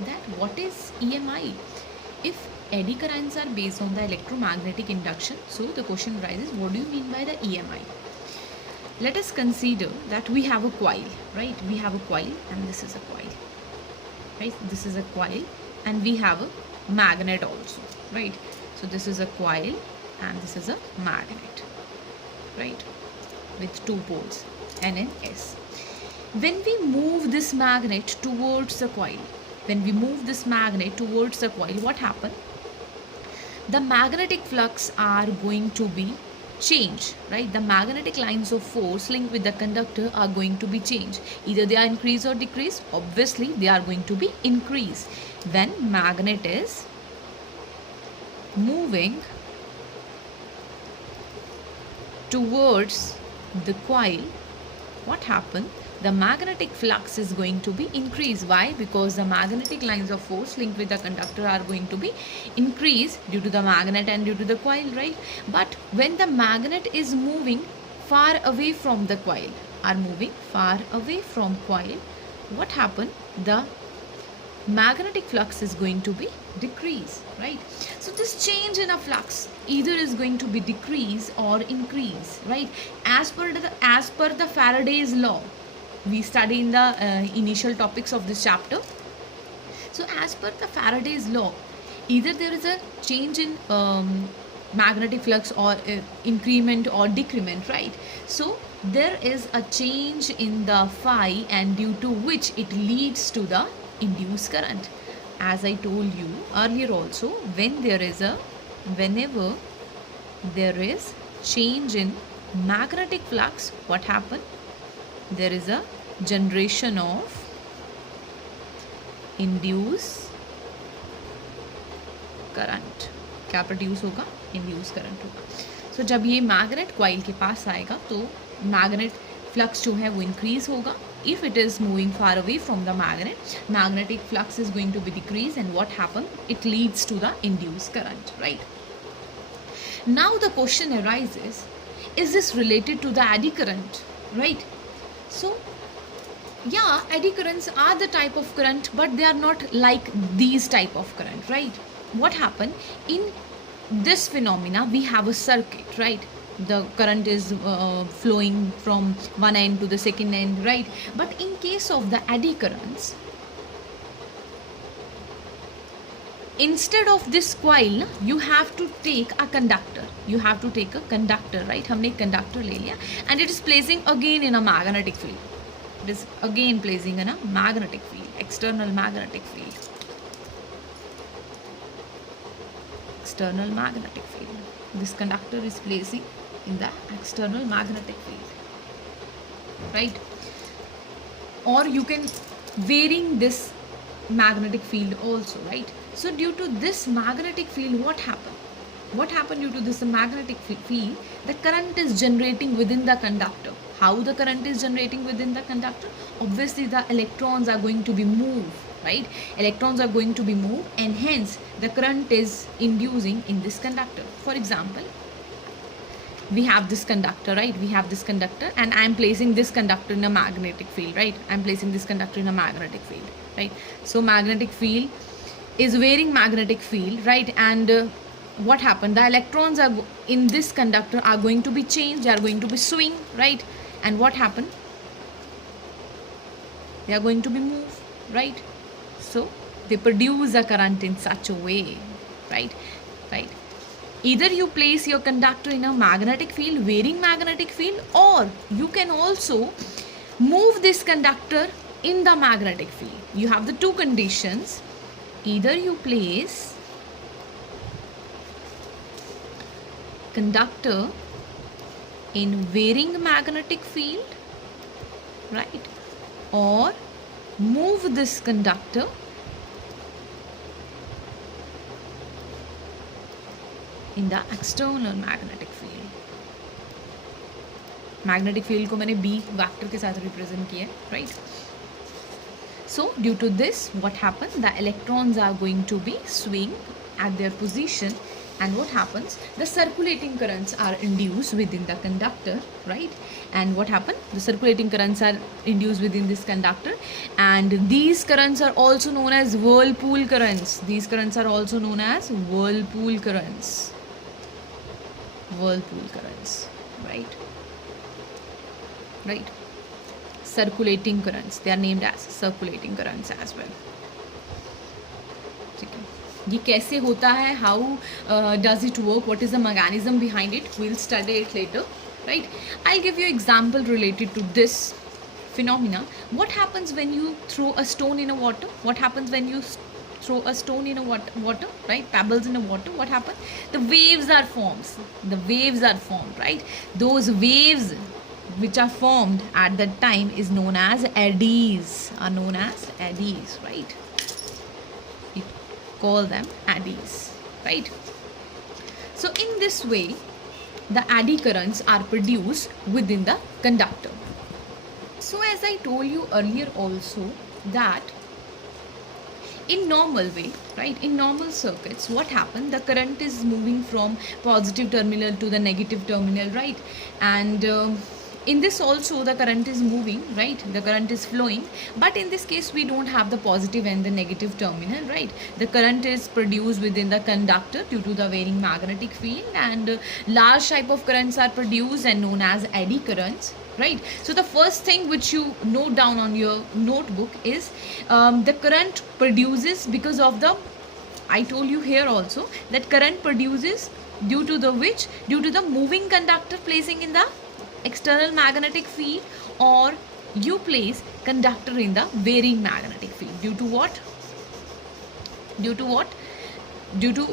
that what is EMI. If eddy currents are based on the electromagnetic induction, so the question arises, what do you mean by the EMI? Let us consider that we have a coil, right? We have a coil and this is a coil, right? This is a coil and we have a magnet also, right? So this is a coil and this is a magnet, right, with two poles N and S. When we move this magnet towards the coil, what happens? The magnetic flux are going to be changed, right? The magnetic lines of force linked with the conductor are going to be changed. Either they are increased or decreased. Obviously, they are going to be increased. When magnet is moving towards the coil, what happens? The magnetic flux is going to be increased. Why? Because the magnetic lines of force linked with the conductor are going to be increased due to the magnet and due to the coil, right? But when the magnet is moving far away from the coil, what happens? The magnetic flux is going to be decreased, right? So this change in a flux either is going to be decrease or increase, right? As per the Faraday's law, we study in the initial topics of this chapter. So as per the Faraday's law, either there is a change in magnetic flux or increment or decrement, right? So there is a change in the phi, and due to which it leads to the induced current. As I told you earlier also, whenever there is change in magnetic flux, what happen? There is a generation of induced current. क्या produce होगा? Induce current होगा. सो जब ये magnet coil के पास आएगा तो magnet flux जो है वो इंक्रीज होगा. If it is moving far away from the magnet, magnetic flux is going to be decreased, and what happens? It leads to the induced current, right? Now the question arises, is this related to the eddy current, right? So yeah, eddy currents are the type of current, but they are not like these type of current, right? What happened? In this phenomena, we have a circuit, right? The current is flowing from one end to the second end, right? But in case of the eddy currents, instead of this coil, you have to take a conductor. Right? हमने एक conductor ले लिया, and it is placing again in a magnetic field. It is again placing in a magnetic field, external magnetic field. This conductor is placing in the external magnetic field, right? Or you can varying this magnetic field also, right? So due to this magnetic field, what happened due to this magnetic field? The current is generating within the conductor. How the current is generating within the conductor? Obviously the electrons are going to be moved, right? Electrons are going to be moved, and hence the current is inducing in this conductor. For example, we have this conductor, right? And I am placing this conductor in a magnetic field, right? So magnetic field is varying magnetic field, right? And what happened? The electrons are in this conductor are going to be changed, they are going to be swing, right? And what happened? They are going to be moved, right? So they produce a current in such a way, right? Either you place your conductor in a magnetic field, varying magnetic field, or you can also move this conductor in the magnetic field. You have the two conditions. Either you place conductor in varying magnetic field, right? Or move this conductor in the external magnetic field. Magnetic field को मैंने B vector के साथ represent किया, right? So due to this, what happens? The electrons are going to be swing at their position And what happens? The circulating currents are induced within the conductor, right? And what happened? The circulating currents are induced within this conductor, and these currents are also known as whirlpool currents. These currents are also known as whirlpool currents. Whirlpool currents, right? Right. Circulating currents. They are named as circulating currents as well. ठीक है. ये कैसे होता है? How does it work? What is the mechanism behind it? We'll study it later, right? I'll give you example related to this phenomena. What happens when you throw a stone in a water? What happens when you throw a stone in a water, right? Pebbles in a water. What happens? The waves are formed. The waves are formed, right? Those waves which are formed at that time is known as eddies. Are known as eddies, right? We call them eddies, right? So in this way, the eddy currents are produced within the conductor. So as I told you earlier also that in normal way, right, in normal circuits, what happens? The current is moving from positive terminal to the negative terminal, right? And in this also the current is moving, right? The current is flowing, but in this case we don't have the positive and the negative terminal, right? The current is produced within the conductor due to the varying magnetic field, and large type of currents are produced and known as eddy currents, right? So the first thing which you note down on your notebook is the current produces because of the, I told you here also that current produces due to the which? Due to the moving conductor placing in the external magnetic field, or you place conductor in the varying magnetic field. Due to what? Due to what? Due to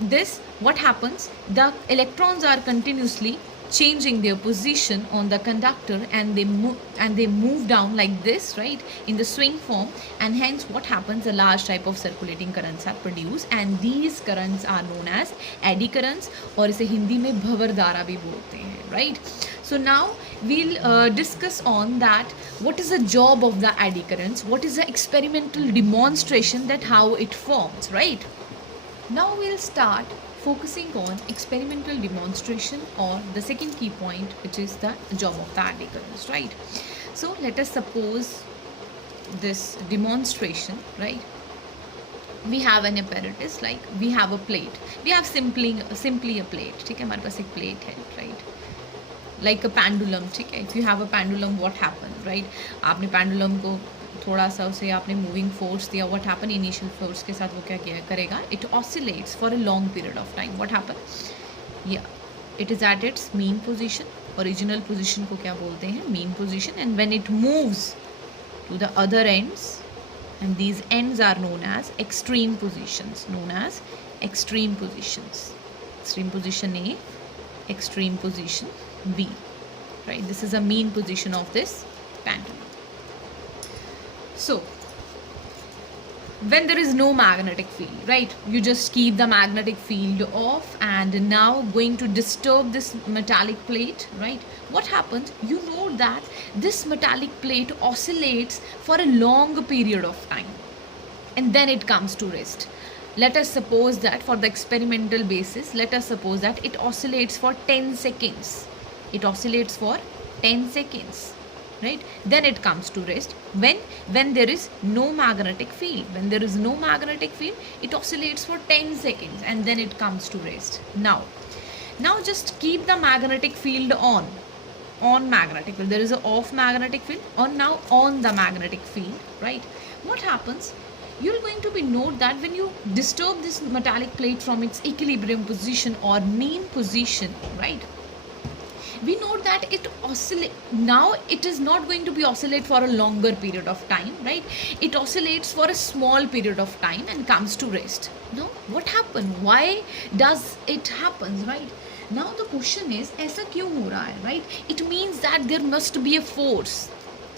this, what happens? The electrons are continuously changing their position on the conductor, and they move down like this, right, in the swing form, and hence what happens? A large type of circulating currents are produced, and these currents are known as eddy currents, और इसे हिंदी में भंवर धारा भी बोलते हैं, right? So now we'll discuss on that what is the job of the eddy currents, what is the experimental demonstration that how it forms, right? Now we'll start focusing on experimental demonstration, or the second key point, which is the job of the eddy currents, right? So let us suppose this demonstration, right? We have an apparatus, like we have a plate. We have simply a plate, ठीक है? हमारे पास एक plate है, right? Like a pendulum, ठीक है? If you have a pendulum, what happened, right? आपने pendulum को थोड़ा सा उसे आपने मूविंग फोर्स दिया, व्हाट हैपन? इनिशियल फोर्स के साथ वो क्या करेगा? It oscillates for a long period of time. What happen? या it is at its mean position. Original position को क्या बोलते हैं? Mean position. And when it moves to the other ends, and these ends are known as extreme positions, known as extreme positions. Extreme position a, extreme position b, right? This is a mean position of this pendulum. So when there is no magnetic field, right, you just keep the magnetic field off, and now going to disturb this metallic plate, right? What happens? You know that this metallic plate oscillates for a long period of time, and then it comes to rest. Let us suppose that for the experimental basis, let us suppose that it oscillates for 10 seconds. It oscillates for 10 seconds, right? Then it comes to rest. When there is no magnetic field. When there is no magnetic field, it oscillates for 10 seconds, and then it comes to rest. Now just keep the magnetic field on magnetic field. There is an off magnetic field, or now on the magnetic field, right? What happens? You're going to be note that when you disturb this metallic plate from its equilibrium position or mean position, right, we note that it oscillate. Now it is not going to be oscillate for a longer period of time, right? It oscillates for a small period of time and comes to rest. Now what happened? Why does it happen, right? Now the question is, ऐसा क्यों हो रहा है, right? It means that there must be a force,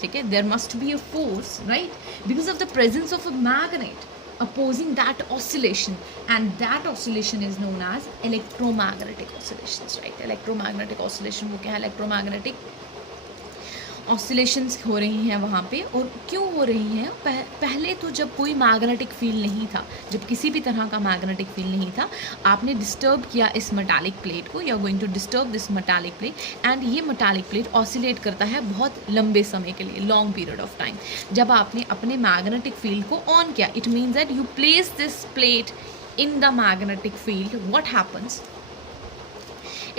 ठीक है? There must be a force, right? Because of the presence of a magnet opposing that oscillation, and that oscillation is known as electromagnetic oscillations, right? Electromagnetic oscillation वो क्या है? Electromagnetic oscillations हो रही हैं वहाँ पे। और क्यों हो रही हैं? पहले तो जब कोई मैग्नेटिक फील्ड नहीं था, जब किसी भी तरह का मैग्नेटिक फील्ड नहीं था, आपने डिस्टर्ब किया इस मेटालिक प्लेट को, you are going to disturb this metallic plate, and ये मेटालिक प्लेट ऑसिलेट करता है बहुत लंबे समय के लिए, लॉन्ग पीरियड ऑफ टाइम। जब आपने अपने मैग्नेटिक फील्ड को ऑन किया, it means that you place this plate in the magnetic field, what happens?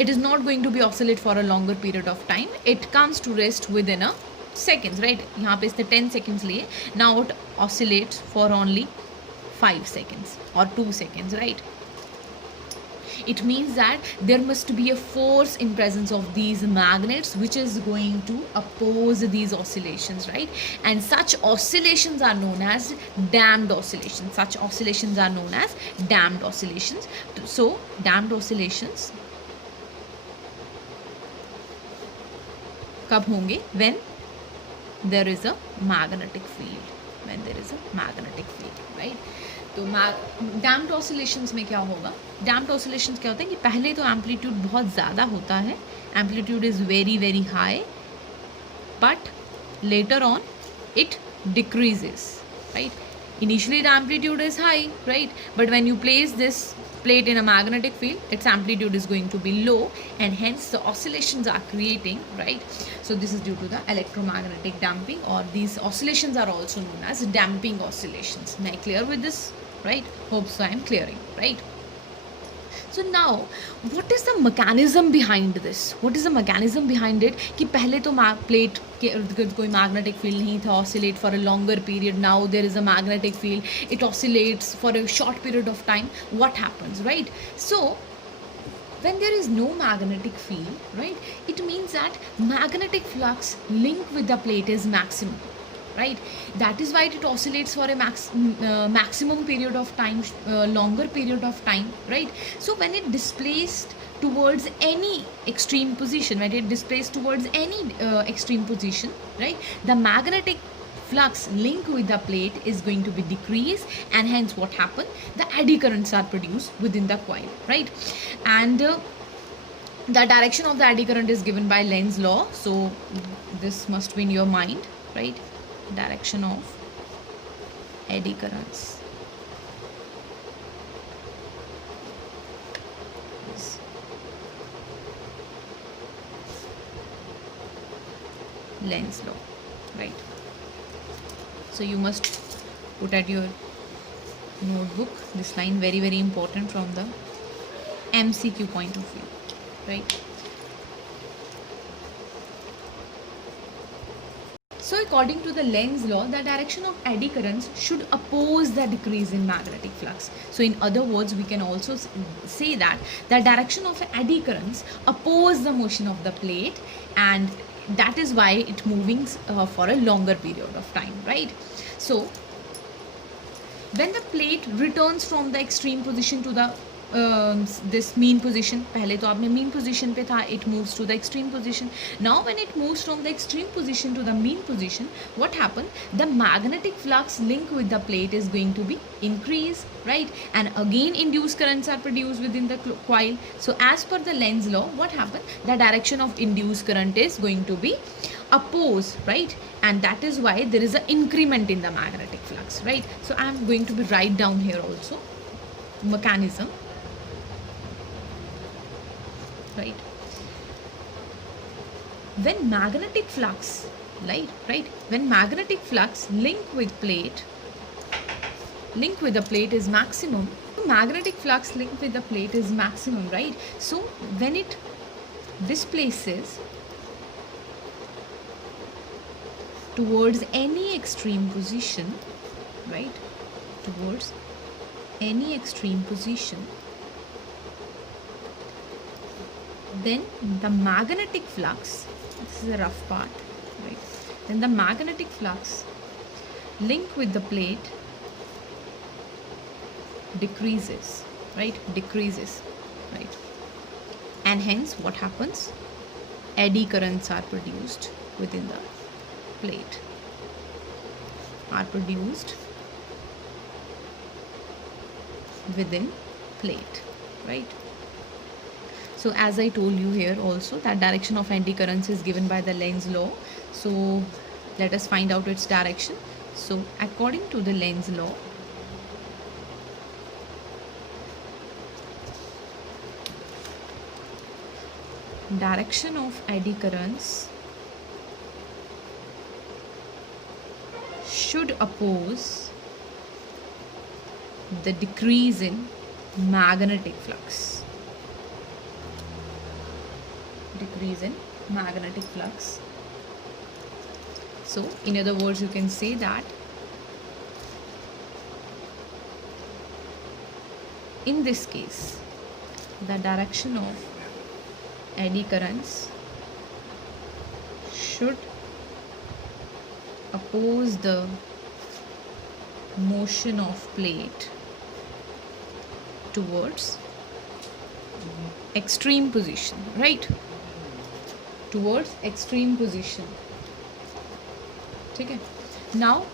It is not going to be oscillate for a longer period of time. It comes to rest within a seconds, right? यहाँ पे इसने 10 seconds लिए. Now it oscillates for only 5 seconds or 2 seconds, right? It means that there must be a force in presence of these magnets which is going to oppose these oscillations, right? And such oscillations are known as damped oscillations. Such oscillations are known as damped oscillations. So damped oscillations कब होंगे? When there is a magnetic field. When there is a magnetic field, right? तो damped oscillations में क्या होगा? Damped oscillations क्या होता है कि पहले तो एम्पलीट्यूड बहुत ज़्यादा होता है, amplitude is very very high, but later on it decreases, right? Initially the amplitude is high, right? But when you place this plate in a magnetic field, its amplitude is going to be low, and hence the oscillations are creating, right? So this is due to the electromagnetic damping, or these oscillations are also known as damping oscillations. Am I clear with this? Right? Hope so I am clearing, right? So now, what is the mechanism behind this? What is the mechanism behind it? कि पहले तो plate के इर्द गिर्द कोई magnetic field नहीं था, oscillate for a longer period. Now there is a magnetic field, it oscillates for a short period of time. What happens, right? So when there is no magnetic field, right, it means that magnetic flux link with the plate is maximum, right? That is why it oscillates for a maximum period of time, longer period of time, right? So when it displaced towards any extreme position, when it displaced towards any extreme position, right, the magnetic flux link with the plate is going to be decreased, and hence what happen? The eddy currents are produced within the coil, right? And the direction of the eddy current is given by Lenz's law, so this must be in your mind, right? Direction of eddy currents is Lenz's law, right? So you must put at your notebook this line, very very important from the MCQ point of view, right? So according to the Lenz's law, the direction of eddy currents should oppose the decrease in magnetic flux. So in other words, we can also say that the direction of eddy currents oppose the motion of the plate, and that is why it moving for a longer period of time, right? So when the plate returns from the extreme position to the this mean position, पहले तो आपने mean position पे था, it moves to the extreme position. Now when it moves from the extreme position to the mean position, what happened? The magnetic flux link with the plate is going to be increased, right? And again induced currents are produced within the coil. So as per the Lenz's law, what happened? The direction of induced current is going to be opposed, right? And that is why there is an increment in the magnetic flux, right? So I am going to be write down here also mechanism, right? When magnetic flux, right, when magnetic flux link with the plate is maximum, magnetic flux link with the plate is maximum, right? So when it displaces towards any extreme position, right, towards any extreme position, then the magnetic flux, this is a rough part, right, then the magnetic flux link with the plate decreases, right, and hence what happens? Eddy currents are produced within the plate, right? So as I told you here also, that direction of eddy currents is given by the Lenz's law. So let us find out its direction. So according to the Lenz's law, direction of eddy currents should oppose the decrease in magnetic flux. Decrease in magnetic flux. So in other words, you can say that in this case, the direction of eddy currents should oppose the motion of plate towards extreme position, right? Towards extreme position. ठीक है. Now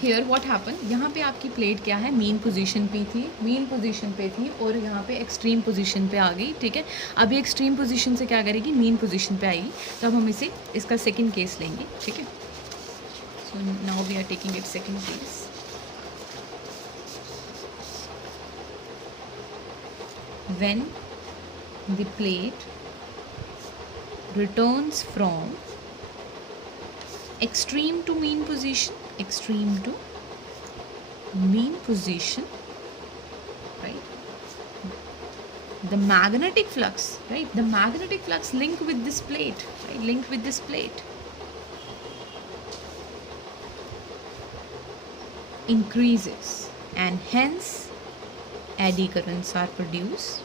here what happened, यहाँ पे आपकी plate क्या है, mean position पे थी, और यहाँ पे एक्सट्रीम पोजीशन पे आ गई. ठीक है. अभी एक्सट्रीम पोजीशन से क्या करेगी, मीन पोजीशन पे आएगी. तो अब हम इसे इसका सेकंड केस लेंगे. ठीक है. So now we are taking it second case. When the plate returns from extreme to mean position, right? The magnetic flux, right? The magnetic flux linked with this plate, right? Linked with this plate increases, and hence eddy currents are produced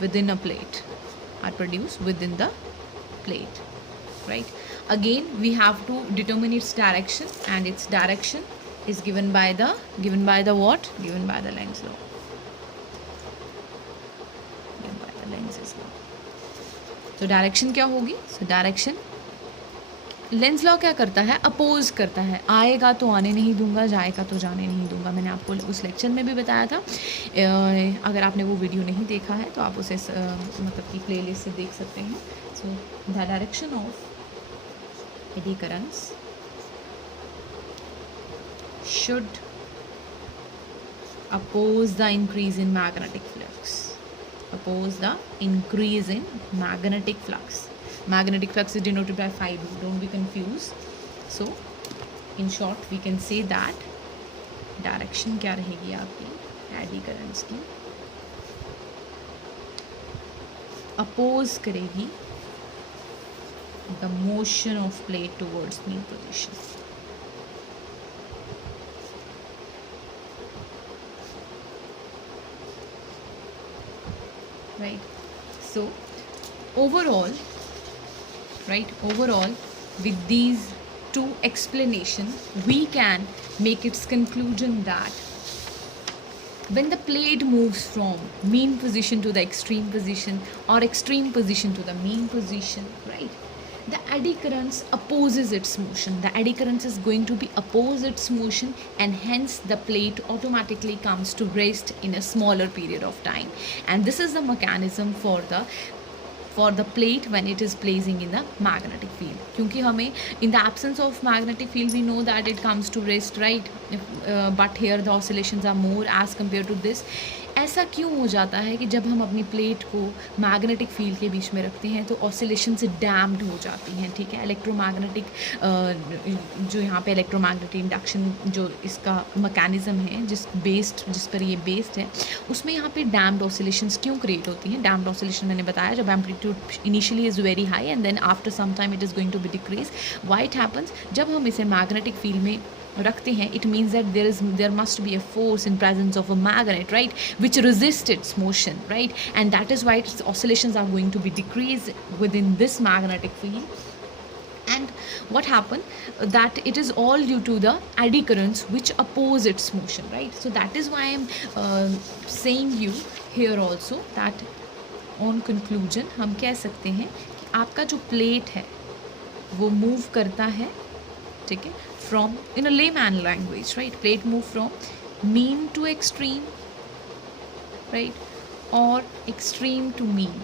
within a plate, right? Again we have to determine its direction, and its direction is given by the what? Given by the Lenz's law. तो direction क्या होगी? So direction, Lenz law क्या करता है, oppose करता है. आएगा तो आने नहीं दूंगा, जाएगा तो जाने नहीं दूंगा. मैंने आपको उस लेक्चर में भी बताया था. अगर आपने वो वीडियो नहीं देखा है तो आप उसे मतलब कि प्लेलिस्ट से देख सकते हैं. So the direction of eddy currents should oppose the increase in magnetic flux. Magnetic flux is denoted by phi b. Don't be confused. So, in short, we can say that direction क्या रहेगी आपकी eddy currents की, oppose करेगी the motion of plate towards mean position. Right. So, overall, with these two explanations, we can make its conclusion that when the plate moves from mean position to the extreme position, or extreme position to the mean position, right, the eddy currents opposes its motion. The eddy currents is going to be oppose its motion, and hence the plate automatically comes to rest in a smaller period of time. And this is the mechanism for the plate when it is placing in the magnetic field. क्योंकि हमें in the absence of magnetic field we know that it comes to rest, right? But here the oscillations are more as compared to this. ऐसा क्यों हो जाता है कि जब हम अपनी प्लेट को मैग्नेटिक फील्ड के बीच में रखते हैं तो ऑसिलेशन से डैम्ड हो जाती हैं. ठीक है. इलेक्ट्रोमैग्नेटिक जो यहाँ पे इलेक्ट्रोमैग्नेटिक इंडक्शन जो इसका मैकेनिज्म है जिस पर ये बेस्ड है, उसमें यहाँ पे डैम्ड ऑसिलेशंस क्यों क्रिएट होती हैं. डैम्ड ऑसिलेशन मैंने बताया जब amplitude initially is very high and then after some time it is going to be decrease. Why it happens, जब हम इसे मैग्नेटिक फील्ड में रखते हैं, it means that there must be a force in presence of a magnet, right, which resists its motion, right, and that is why its oscillations are going to be decreased within this magnetic field. And what happened, that it is all due to the eddy currents which oppose its motion, right. So that is why I am saying you here also that on conclusion हम कह सकते हैं कि आपका जो plate है वो move करता है. ठीक है. From, in a layman language, right, plate move from mean to extreme, right, और एक्सट्रीम टू मीन।